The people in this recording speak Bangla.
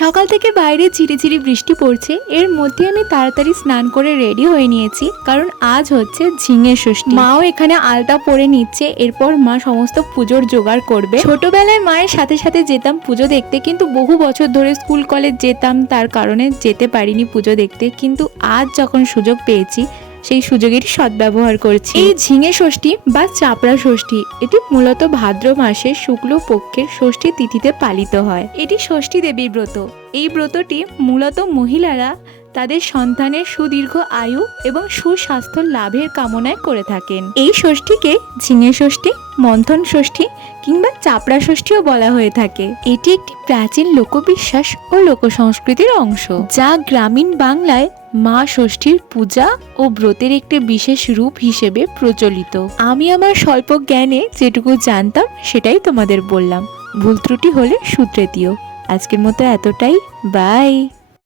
সকাল থেকে বাইরে ঝিরিঝিরি বৃষ্টি পড়ছে। এর মধ্যে আমি তাড়াতাড়ি স্নান করে রেডি হয়ে নিয়েছি, কারণ আজ হচ্ছে ঝিঙে ষষ্ঠী। মাও এখানে আলতা পরে নিচ্ছে, এরপর মা সমস্ত পুজোর জোগাড় করবে। ছোটবেলায় মায়ের সাথে সাথে যেতাম পুজো দেখতে, কিন্তু বহু বছর ধরে স্কুল কলেজ যেতাম, তার কারণে যেতে পারিনি পুজো দেখতে। কিন্তু আজ যখন সুযোগ পেয়েছি সেই সুযোগের সদ্ব্যবহার করছি। এই ঝিঙে ষষ্ঠী বা চাপড়া ষষ্ঠী, এটি মূলত ভাদ্র মাসের শুক্ল পক্ষের ষষ্ঠী তিথিতে পালিত হয়। এটি ষষ্ঠী দেবীর ব্রত। এই ব্রতটি মূলত মহিলারা তাদের সন্তানের সুদীর্ঘ আয়ু এবং সুস্বাস্থ্য লাভের কামনায় করে থাকেন। এই ষষ্ঠীকে ঝিঙে ষষ্ঠী, মন্থন ষষ্ঠী কিংবা চাপড়া ষষ্ঠীও বলা হয়ে থাকে। এটি একটি প্রাচীন লোকবিশ্বাস ও লোকসংস্কৃতির অংশ, যা গ্রামীণ বাংলায় মা ষষ্ঠীর পূজা ও ব্রতের একটি বিশেষ রূপ হিসেবে প্রচলিত। আমি আমার স্বল্প জ্ঞানে যেটুকু জানতাম, সেটাই তোমাদের বললাম। ভুল ত্রুটি হলে সূত্রে দিও আজকের মতো এতটাই। বাই!